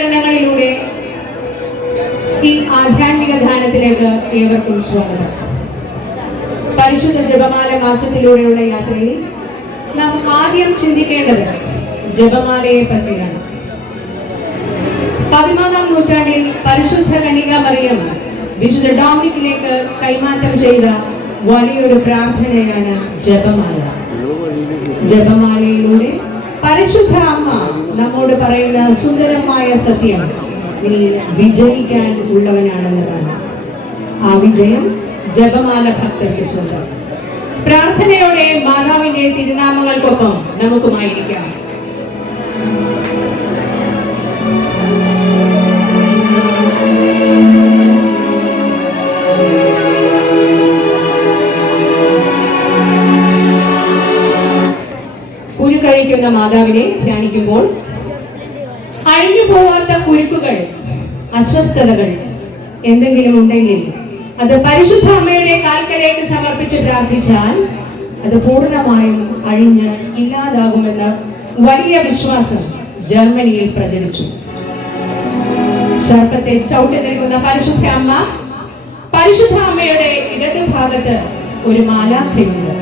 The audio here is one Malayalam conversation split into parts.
ക്രമീകരണങ്ങളിലൂടെ ഈ ആധ്യാത്മിക ധ്യാനത്തിലേക്ക് ഏവർക്കും സ്വാഗതം. പരിശുദ്ധ ജപമാല മാസത്തിലൂടെയുള്ള യാത്രയിൽ നാം ആദ്യം ചിന്തിക്കേണ്ടത് ജപമാലയെ പറ്റിയാണ്. 13-ാം നൂറ്റാണ്ടിൽ പരിശുദ്ധ കന്യക മറിയം വിശുദ്ധ ഡൊമിനിക്കിലേക്ക് കൈമാറ്റം ചെയ്ത വലിയൊരു പ്രാർത്ഥനയാണ് ജപമാല. ജപമാലയിലൂടെ പരിശുദ്ധ അമ്മ നമ്മോട് പറയുന്ന സുന്ദരമായ സത്യം, നീ വിജയിക്കാൻ ഉള്ളവനാണെന്നതാണ്. ആ വിജയം ജപമാല ഭക്തർക്ക് സ്വന്തം. പ്രാർത്ഥനയോടെ മാതാവിന്റെ തിരുനാമങ്ങൾക്കൊപ്പം നമുക്കുമായിരിക്കാം. കുരുക്കഴിക്കുന്ന മാതാവിനെ ധ്യാനിക്കുമ്പോൾ അഴിഞ്ഞു പോവാത്ത കുരുക്കുകൾ, അസ്വസ്ഥതകൾ എന്തെങ്കിലും ഉണ്ടെങ്കിൽ അത് പരിശുദ്ധ അമ്മയുടെ കാൽക്കലേക്ക് സമർപ്പിച്ച് പ്രാർത്ഥിച്ചാൽ അത് പൂർണ്ണമായും അഴിഞ്ഞ് ഇല്ലാതാകുമെന്ന വലിയ വിശ്വാസം ജർമ്മനിയിൽ പ്രചരിച്ചു. സർപ്പത്തെ ചവിട്ടി നിൽക്കുന്ന പരിശുദ്ധ അമ്മയുടെ ഇടതുഭാഗത്ത് ഒരു മാലാഖയുണ്ട്.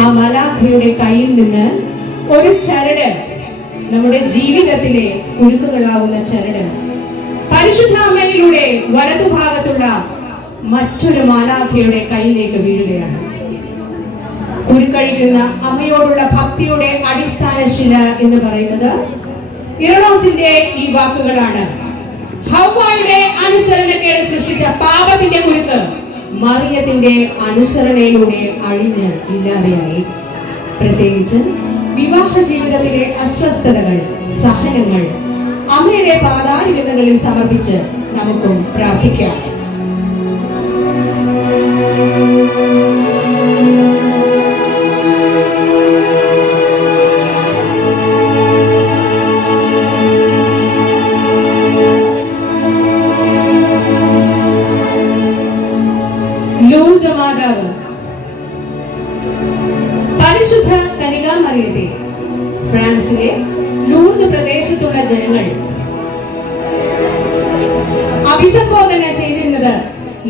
ആ മാലാഖയുടെ കയ്യിൽ നിന്ന് ഒരു ചരട്, നമ്മുടെ ജീവിതത്തിലെ കുരുക്കുകളാവുന്ന ചരട് പരിശുദ്ധ അമ്മയിലൂടെ വലതുഭാഗത്തുള്ള മറ്റൊരു മാലാഖയുടെ കയ്യിലേക്ക് വീഴുകയാണ്. കുരുക്കഴിക്കുന്ന അമ്മയോടുള്ള ഭക്തിയുടെ അടിസ്ഥാന ശില എന്ന് പറയുന്നത് ഇറണോസിന്റെ ഈ വാക്കുകളാണ്. ഹവ്വായുടെ അനുസരണക്കേട് സൃഷ്ടിച്ച പാപത്തിന്റെ കുരുക്ക് മറിയത്തിന്റെ അനുസരണയിലൂടെ അഴിഞ്ഞ് ഇല്ലാതെയായി. പ്രത്യേകിച്ച് വിവാഹ ജീവിതത്തിലെ അസ്വസ്ഥതകൾ, സഹനങ്ങൾ അമ്മയുടെ പാതാരവിന്ദങ്ങളിൽ സമർപ്പിച്ച് നമുക്കും പ്രാർത്ഥിക്കാം. ലൂർദ് മാതാവ് പരിശുദ്ധ കന്യക മറിയത്തെ ഫ്രാൻസിലെ ലൂർദ് പ്രദേശത്തുള്ള ജനങ്ങൾ അഭിസംബോധന ചെയ്തിരുന്നത്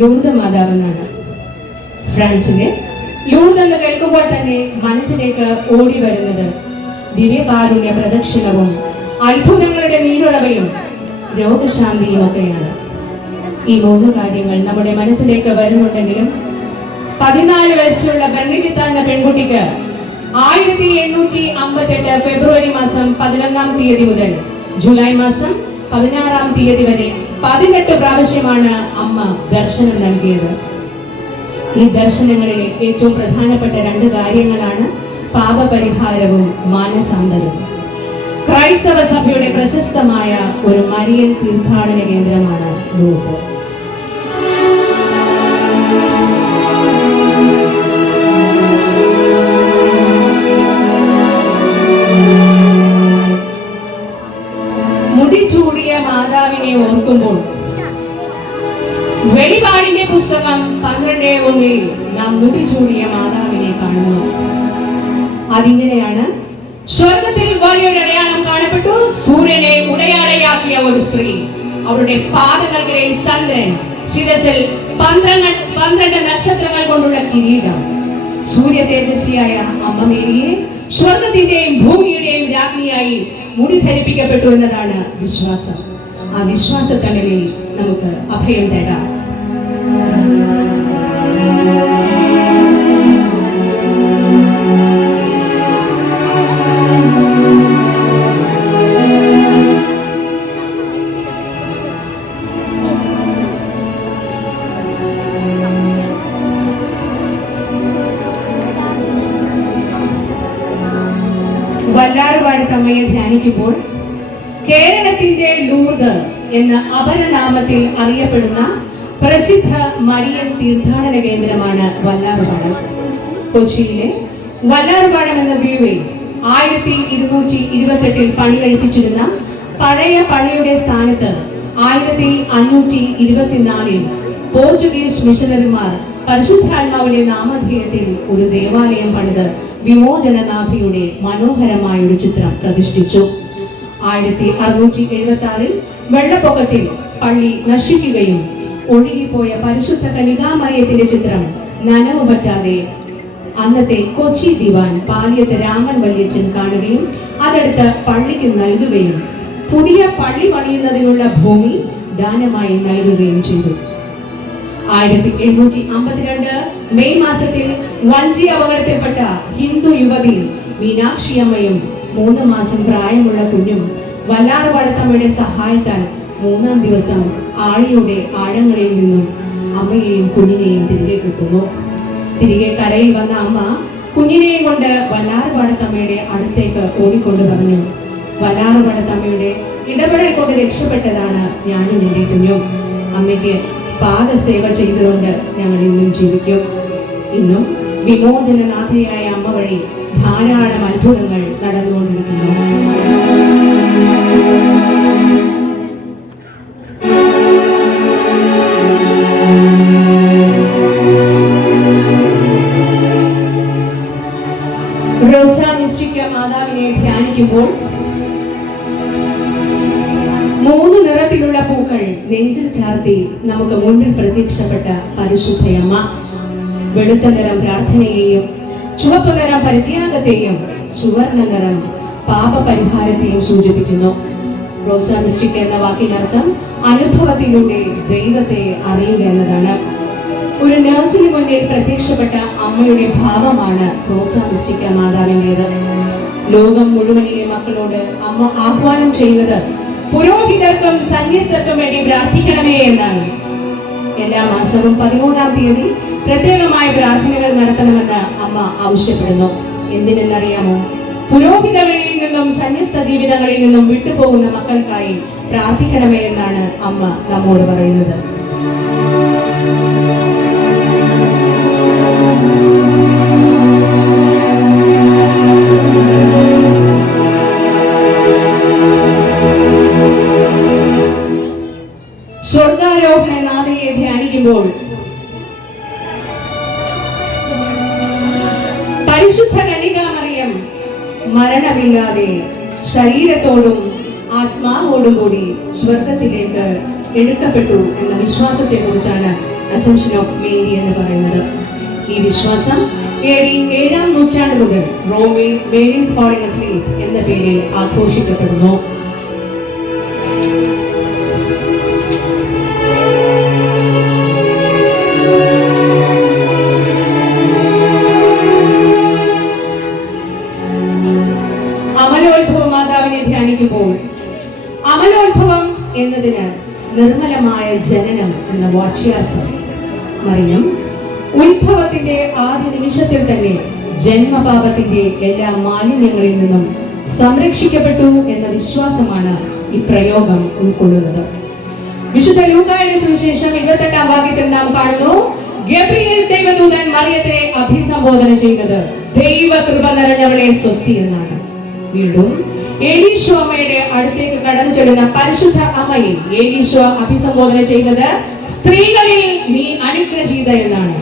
ലൂർദ് മാതാവ് എന്നാണ്. ഫ്രാൻസിലെ ലൂർദ് എന്ന് കേൾക്കുമ്പോൾ തന്നെ മനസ്സിലേക്ക് ഓടി വരുന്നത് ദിവ്യകാരുണ്യ പ്രദക്ഷിണവും അത്ഭുതങ്ങളുടെ നീരുറവയും രോഗശാന്തിയും ഒക്കെയാണ്. ഈ 3 കാര്യങ്ങൾ നമ്മുടെ മനസ്സിലേക്ക് വരുന്നുണ്ടെങ്കിലും 14 വയസ്സുള്ള ബെർണിഡിത്ത എന്ന പെൺകുട്ടിക്ക് 1758 ഫെബ്രുവരി മാസം 11-ാം തീയതി മുതൽ ജൂലൈ മാസം 16-ാം തീയതി വരെ 18 പ്രാവശ്യമാണ് അമ്മ ദർശനം നൽകിയത്. ഈ ദർശനങ്ങളിൽ ഏറ്റവും പ്രധാനപ്പെട്ട 2 കാര്യങ്ങളാണ് പാപപരിഹാരവും മാനസാന്തരവും. ക്രൈസ്തവ സഭയുടെ പ്രശസ്തമായ ഒരു മരിയൻ തീർത്ഥാടന കേന്ദ്രമാണ് ലൂർദ്. മുടിചൂടിയ മാതാവിനെ ഓർക്കുമ്പോൾ വെളിപാടിന്റെ പുസ്തകം 12:1 നാം മുടിചൂടിയ മാതാവിനെ കാണുന്നു. അതിങ്ങനെയാണ്: സ്വർഗത്തിൽ വലിയൊരു അടയാളം കാണപ്പെട്ടു. സൂര്യനെ ഉടയാടയാക്കിയ ഒരു സ്ത്രീ, അവരുടെ പാദങ്ങൾക്കിടയിൽ ചന്ദ്രൻ, ശിരസിൽ 12 നക്ഷത്രങ്ങൾ കൊണ്ടുള്ള കിരീടം. സൂര്യ തേജസ്വിയായ അമ്മ മേരിയെ സ്വർഗത്തിന്റെയും ഭൂമിയുടെയും രാജ്ഞിയായി മുടി ധരിപ്പിക്കപ്പെട്ടു എന്നതാണ് വിശ്വാസം. ആ വിശ്വാസക്കടലിൽ നമുക്ക് അഭയം തേടാം. വല്ലാർപാട് അമ്മയെ ധ്യാനിക്കുമ്പോൾ കേരളത്തിന്റെ ലൂർദ് എന്ന അപരനാമത്തിൽ അറിയപ്പെടുന്ന പ്രസിദ്ധ മരിയൻ തീർത്ഥാടന കേന്ദ്രമാണ് വല്ലാർപാടം. കൊച്ചിയിലെ വല്ലാർപാടം എന്ന ദ്വീപിൽ 1228 പണി കഴിപ്പിച്ചിരുന്ന പഴയ പള്ളിയുടെ സ്ഥാനത്ത് 1524 പോർച്ചുഗീസ് മിഷണറിമാർ പരിശുദ്ധാത്മാവിന്റെ നാമധേയത്തിൽ ഒരു ദേവാലയം പണിത് വിമോചനനാഥയുടെ മനോഹരമായ ഒരു ചിത്രം പ്രതിഷ്ഠിച്ചു. 1676 വെള്ളപ്പൊക്കത്തിൽ പള്ളി നശിക്കുകയും ഒഴുകിപ്പോയ പരിശുദ്ധ കന്യകാമറിയത്തിന്റെ ചിത്രം നനവ് പറ്റാതെ അന്നത്തെ കൊച്ചി ദിവാൻ പാലിയത്ത് രാമൻ വല്യച്ചൻ കാണുകയും അതെടുത്ത് പള്ളിക്ക് നൽകുകയും പുതിയ പള്ളി പണിയുന്നതിനുള്ള ഭൂമി ദാനമായി നൽകുകയും ചെയ്തു. 1752 മെയ് മാസത്തിൽ വഞ്ചി അപകടത്തിൽപ്പെട്ട ഹിന്ദു യുവതി മീനാക്ഷിയമ്മയും 3 മാസം പ്രായമുള്ള കുഞ്ഞും വല്ലാറ് വടത്തമ്മയുടെ സഹായത്താൽ 3-ാം ദിവസം ആഴിയുടെ ആഴങ്ങളിൽ നിന്നും അമ്മയെയും കുഞ്ഞിനെയും തിരികെ കിട്ടുന്നു. തിരികെ കരയിൽ വന്ന അമ്മ കുഞ്ഞിനെയും കൊണ്ട് വല്ലാറ് വടത്തമ്മയുടെ അടുത്തേക്ക് ഓടിക്കൊണ്ട് പറഞ്ഞു, വല്ലാറ് വടത്തമ്മയുടെ ഇടപെടൽ കൊണ്ട് രക്ഷപ്പെട്ടതാണ് ഞാനും എൻ്റെ കുഞ്ഞും. അമ്മയ്ക്ക് പാദസേവ ചെയ്തുകൊണ്ട് ഞങ്ങൾ ഇന്നും ജീവിക്കും. ഇന്നും വിമോചനനാഥയായ അമ്മ വഴി ധാരാളം അത്ഭുതങ്ങൾ നടന്നുകൊണ്ടിരിക്കുന്നു. റോസാ മിസ്റ്റിക്ക മാതാവിനെ ധ്യാനിക്കുമ്പോൾ 3 നിറത്തിലുള്ള പൂക്കൾ നെഞ്ചിൽ ചാർത്തി നമുക്ക് മുന്നിൽ പ്രത്യക്ഷപ്പെട്ട പരിശുദ്ധയമ്മ വെളുത്ത നിറം പ്രാർത്ഥനയെയും ചുവപ്പ് നിറം പരിത്യാഗത്തെയും ചുവർണ്ണ നിറം പാപപരിഹാരത്തെയും സൂചിപ്പിക്കുന്നു. റോസാ മിസ്റ്റിക്ക എന്ന വാക്കിനർത്ഥം അനുഭവത്തിലൂടെ ദൈവത്തെ അറിയുക എന്നതാണ്. ഒരു നഴ്സിന് മുന്നിൽ പ്രത്യക്ഷപ്പെട്ട അമ്മയുടെ ഭാവമാണ് റോസാ മിസ്റ്റിക്ക മാതാവിൻ്റെത്. ലോകം മുഴുവനിലെ മക്കളോട് അമ്മ ആഹ്വാനം ചെയ്യുന്നത് പുരോഹിതർക്കും സന്യസ്തർക്കും വേണ്ടി പ്രാർത്ഥിക്കണമേ എന്നാണ്. എല്ലാ മാസവും 13-ാം തീയതി പ്രത്യേകമായ പ്രാർത്ഥനകൾ നടത്തണമെന്ന് അമ്മ ആവശ്യപ്പെടുന്നു. എന്തിനെന്നറിയാമോ? പുരോഹിതകളിൽ നിന്നും സന്യസ്ത ജീവിതങ്ങളിൽ നിന്നും വിട്ടുപോകുന്ന മക്കൾക്കായി പ്രാർത്ഥിക്കണമേ എന്നാണ് അമ്മ നമ്മോട് പറയുന്നത്. സ്വർഗാരോഹണ നാഥയെ ധ്യാനിക്കുമ്പോൾ പരിശുദ്ധ കന്യകാമറിയം മരണമില്ലാതെ ശരീരത്തോടും ആത്മാവോടും കൂടി സ്വർഗത്തിലേക്ക് എടുക്കപ്പെട്ടു എന്ന വിശ്വാസത്തെ കുറിച്ചാണ് അസംഷൻ ഓഫ് മേരി എന്ന് പറയുന്നത്. ഈ വിശ്വാസം AD 7-ാം നൂറ്റാണ്ട് മുതൽ റോമിൽ മേരീസ് ഫാളിംഗ് അസ്ലീപ് എന്ന പേരിൽ ആഘോഷിക്കപ്പെടുന്നു. അമലോത്ഭവ മാതാവിനെ ധ്യാനിക്കുമ്പോൾ അമലോത്ഭവം എന്നതിന് നിർമ്മലമായ ജനനം എന്ന വാച്യാർത്ഥം. മറിയം ഉത്ഭവത്തിന്റെ ആദ്യ നിമിഷത്തിൽ തന്നെ ജന്മപാപത്തിന്റെ എല്ലാ മാലിന്യങ്ങളിൽ നിന്നും സംരക്ഷിക്കപ്പെട്ടു എന്ന വിശ്വാസമാണ് ഈ പ്രയോഗം ഉൾക്കൊള്ളുന്നത്. വിശുദ്ധ ലൂക്കായുടെ സുവിശേഷം 28-ാം വാക്യത്തിൽ നാം കാണുന്നു, ഗബ്രിയേൽ ദൈവദൂതൻ മറിയത്തെ അഭിസംബോധന ചെയ്യുന്നത് ദൈവകൃപ നിറഞ്ഞവളെ സ്വസ്തി എന്നാണ്. വീണ്ടും ഏലീശോ അമ്മയുടെ അടുത്തേക്ക് കടന്നു ചെല്ലുന്ന പരിശുദ്ധ അമ്മയെ ഏലീശോ അഭിസംബോധന ചെയ്യുന്നത് സ്ത്രീകളിൽ നീ അനുഗ്രഹീത എന്നാണ്.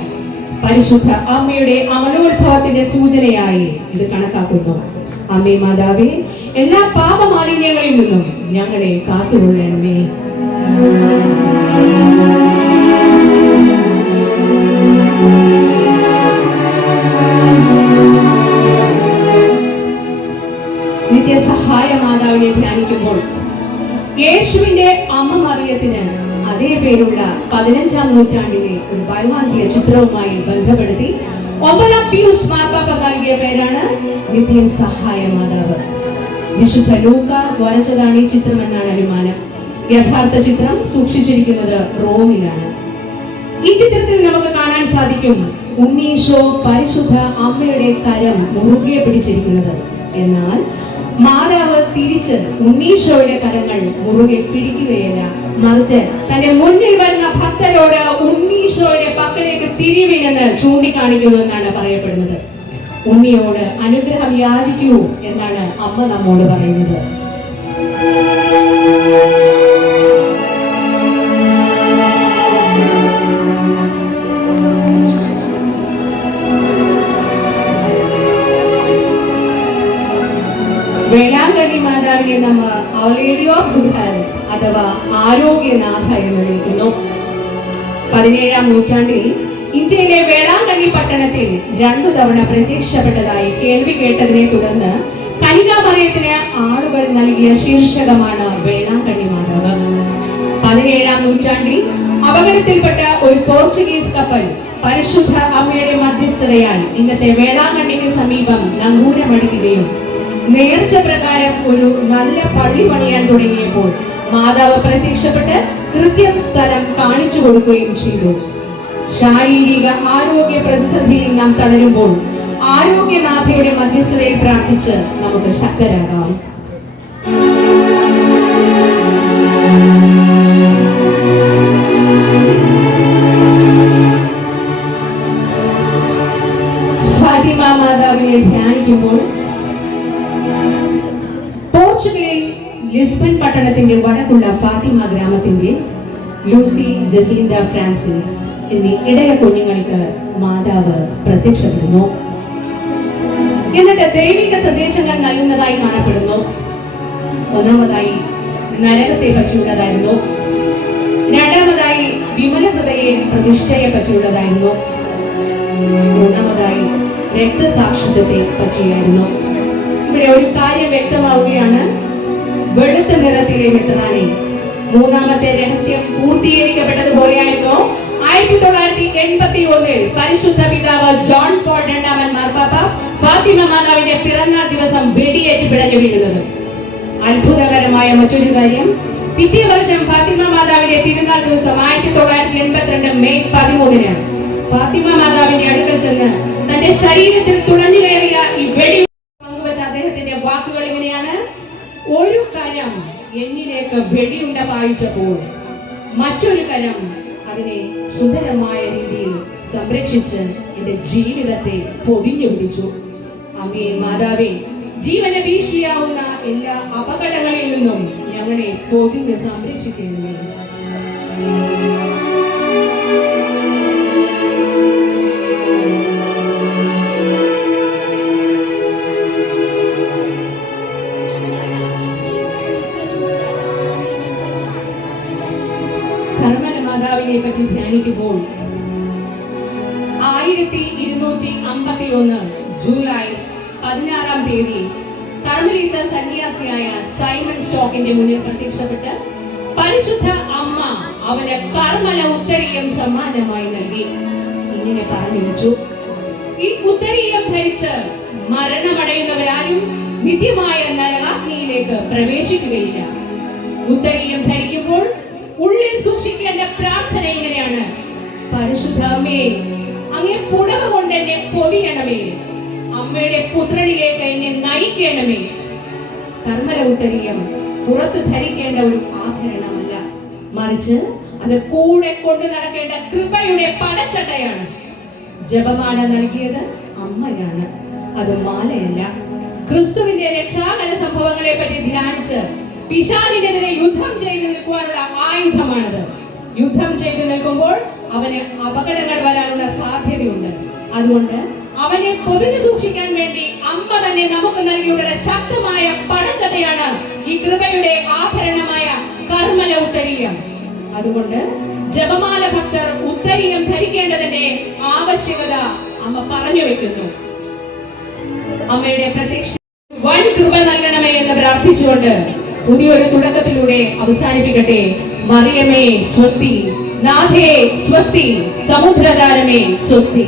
പരിശുദ്ധ അമ്മയുടെ അമലോത്ഭവത്തിന്റെ സൂചനയായി ഇത് കണക്കാക്കുന്നു. അമ്മേ മാതാവേ, എല്ലാ പാപമാലിന്യങ്ങളിൽ നിന്നും ഞങ്ങളെ കാത്തുകൊള്ളണമേ. നിത്യസഹായ മാതാവിനെ ധ്യാനിക്കുമ്പോൾ യേശുവിന്റെ അമ്മ മറിയത്തിന് അതേ പേരുള്ള 15-ാം നൂറ്റാണ്ടിലെ ഒരു വൈവാഹിക ചിത്രവുമായി ബന്ധപ്പെടുത്തി 9-ാം പിയൂസ് മാർപ്പാപ്പ നൽകിയ പേരാണ് നിത്യസഹായ മാതാവ്. വിശുദ്ധ ലൂക്ക വരച്ചതാണ് ഈ ചിത്രം എന്നാണ് അനുമാനം. യഥാർത്ഥ ചിത്രം സൂക്ഷിച്ചിരിക്കുന്നത് റോമിലാണ്. ഈ ചിത്രത്തിൽ നമുക്ക് കാണാൻ സാധിക്കും ഉണ്ണീശോ പരിശുദ്ധ അമ്മയുടെ കരം മുറുകെ പിടിച്ചിരിക്കുന്നത്. എന്നാൽ മാതാവ് തിരിച്ച് ഉണ്ണീശോയുടെ കരങ്ങൾ മുറുകെ പിടിക്കുകയല്ല, മറിച്ച് തന്റെ മുന്നിൽ വരുന്ന ഭക്തരോട് ഉണ്ണീശോയുടെ പക്കലേക്ക് തിരിവിനെന്ന് ചൂണ്ടിക്കാണിക്കുന്നു എന്നാണ് പറയപ്പെടുന്നത്. ഉണ്ണിയോട് അനുഗ്രഹം യാചിക്കൂ എന്നാണ് അമ്മ നമ്മോട് പറയുന്നത്. വേളാങ്കണ്ണി മാതാവിനെ നമ്മൾ അഥവാ ആരോഗ്യനാഥ എന്ന് വിളിക്കുന്നു. 17-ാം നൂറ്റാണ്ടിൽ ഇന്ത്യയിലെ വേളാങ്കണ്ണി പട്ടണത്തിൽ 2 തവണ പ്രത്യക്ഷപ്പെട്ടതായി കേൾവി കേട്ടതിനെ തുടർന്ന് കനികാമറിയത്തിന് ആളുകൾ നൽകിയ ശീർഷകമാണ് വേളാങ്കണ്ണി മാതാവ്. 17-ാം നൂറ്റാണ്ടിൽ അപകടത്തിൽപ്പെട്ട ഒരു പോർച്ചുഗീസ് കപ്പൽ പരിശുദ്ധ അമ്മയുടെ മധ്യസ്ഥതയാൽ ഇന്നത്തെ വേളാങ്കണ്ണിക്ക് സമീപം നങ്കൂരമടിക്കുകയും നേർച്ച പ്രകാരം ഒരു നല്ല പള്ളി പണിയാൻ തുടങ്ങിയപ്പോൾ മാതാവ് പ്രത്യക്ഷപ്പെട്ട് കൃത്യം സ്ഥലം കാണിച്ചു കൊടുക്കുകയും ചെയ്തു. ശാരീരിക ആരോഗ്യ പ്രതിസന്ധിയിൽ നാം തളരുമ്പോൾ ആരോഗ്യനാഥയുടെ മധ്യസ്ഥതയിൽ പ്രാർത്ഥിച്ച് നമുക്ക് ശക്തരാകാം. ഫാത്തിമ മാതാവിനെ ധ്യാനിക്കുമ്പോൾ പോർച്ചുഗലിൽ ലിസ്ബൺ പട്ടണത്തിന്റെ വടക്കുള്ള ഫാത്തിമ ഗ്രാമത്തിന്റെ ലൂസി, ജസീന്ത, ഫ്രാൻസിസ് എന്നീ ഇടയ കുഞ്ഞുങ്ങൾക്ക് മാതാവ് പ്രത്യക്ഷപ്പെടുന്നു. എന്നിട്ട് ദൈവിക സന്ദേശങ്ങൾ നൽകുന്നതായി കാണപ്പെടുന്നു. ഒന്നാമതായി നരകത്തെ പറ്റിയുള്ളതായിരുന്നു. രണ്ടാമതായി വിമല ഹൃദയ പ്രതിഷ്ഠയെ പറ്റിയുള്ളതായിരുന്നു. മൂന്നാമതായി രക്തസാക്ഷിത്വത്തെ പറ്റിയായിരുന്നു. ഇവിടെ ഒരു കാര്യം വ്യക്തമാവുകയാണ്. വെളുത്ത നിറത്തിലെ മെത്രാനെ മൂന്നാമത്തെ രഹസ്യം പൂർത്തീകരിക്കപ്പെട്ടതുപോലെയായിരുന്നു 1981 പരിശുദ്ധ പിതാവ് ജോൺ പോൾ രണ്ടാമൻ മാർപ്പാപ്പ ഫാത്തിമ മാതാവിന്റെ പിറന്നാൾ ദിവസം വെടിയേറ്റ് പിടഞ്ഞു വീഴുന്നത്. അത്ഭുതകരമായ മറ്റൊരു കാര്യം, പിറ്റേ വർഷം ഫാത്തിമ മാതാവിന്റെ തിരുനാൾ ദിവസം 1982 മെയ് 13 ഫാത്തിമ മാതാവിന്റെ അടുക്കൽ ചെന്ന് തന്റെ ശരീരത്തിൽ തുളഞ്ഞു കയറിയ ഈ വെടി പങ്കുവച്ച അദ്ദേഹത്തിന്റെ വാക്കുകൾ ഇങ്ങനെയാണ്: ഒരു കരം എന്നിലേക്ക് വെടിയുണ്ട പായിച്ചപ്പോൾ മറ്റൊരു കരം അതിനെ സുന്ദരമായ രീതിയിൽ സംരക്ഷിച്ച് എന്റെ ജീവിതത്തെ പൊതിഞ്ഞു പിടിച്ചു. അമ്മേ മാതാവേ, ജീവന ഭീഷണിയാവുന്ന എല്ലാ അപകടങ്ങളിൽ നിന്നും ഞങ്ങളെ പൊതിഞ്ഞ് സംരക്ഷിക്കണമേ. കർമ്മല മാതാവിനെ പറ്റി ധ്യാനിക്കുമ്പോൾ 1251 ജൂലൈ 16-ാം തീയതി കർമ്മലീത്ത സന്യാസിയായ സൈമൺ സ്റ്റോക്കിന്റെ മുന്നിൽ പ്രത്യക്ഷപ്പെട്ട് പരിശുദ്ധ അമ്മ അവന് കർമ്മല ഉത്തരീയം സമ്മാനമായി നൽകി. ഇങ്ങനെ പറഞ്ഞു വെച്ചു: ഈ ഉത്തരീയം ധരിച്ച് മരണമടയുന്നവരാരും നിത്യമായ നരകാഗ്നിയിലേക്ക് പ്രവേശിക്കുകയില്ല. ഉത്തരീയം ധരിക്കുമ്പോൾ ഉള്ളിൽ സൂക്ഷിക്കേണ്ട പ്രാർത്ഥന ഇങ്ങനെയാണ്: പരിശുദ്ധ അമ്മേ, അങ്ങേ പുടവ കൊണ്ട് എന്നെ പൊതിയണമേ, അമ്മയുടെ പുത്രനിലേക്ക് എന്നെ നയിക്കണമേ. കർമ്മല ഉത്തരീയം പുറത്ത് ധരിക്കേണ്ട ഒരു ആഭരണമല്ല, മറിച്ച് അത് കൂടെ കൊണ്ടു നടക്കേണ്ട കൃപയുടെ പടച്ചട്ടയാണ്. ജപമാല നൽകിയത് അമ്മയാണ്, അത് മാലയല്ല. ക്രിസ്തുവിന്റെ രക്ഷാകര സംഭവങ്ങളെ പറ്റി ധ്യാനിച്ച് പിശാചിനെതിരെ യുദ്ധം ചെയ്തു നിൽക്കുവാനുള്ള ആയുധമാണത്. യുദ്ധം ചെയ്തു നിൽക്കുമ്പോൾ അവന് അപകടങ്ങൾ വരാനുള്ള സാധ്യതയുണ്ട്. അതുകൊണ്ട് അവനെ പൊതിഞ്ഞു സൂക്ഷിക്കാൻ വേണ്ടി അമ്മ തന്നെ നമുക്ക് നൽകിയുള്ള ശക്തമായ പടച്ചട്ടയാണ് ഈ കൃപയുടെ ആഭരണമായ കർമ്മല ഉത്തരീയം. അതുകൊണ്ട് ജപമാല ഭക്തർ ഉത്തരീയം ധരിക്കേണ്ടതിന്റെ ആവശ്യകത അമ്മ പറഞ്ഞു വെക്കുന്നു. അമ്മയുടെ പ്രത്യക്ഷ വൻ കൃപ നൽകണമേ എന്ന് പ്രാർത്ഥിച്ചുകൊണ്ട് പുതിയൊരു തുടക്കത്തിലൂടെ അവസാനിപ്പിക്കട്ടെ. മറിയമേ സ്വസ്തി, നാഥേ സ്വസ്തി, സമുദ്രധാരമേ സ്വസ്തി.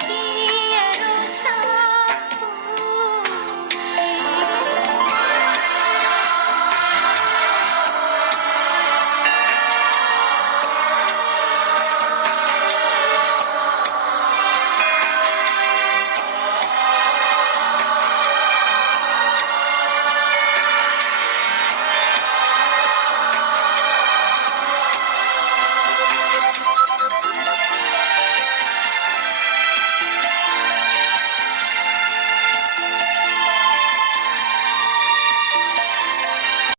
Thank you.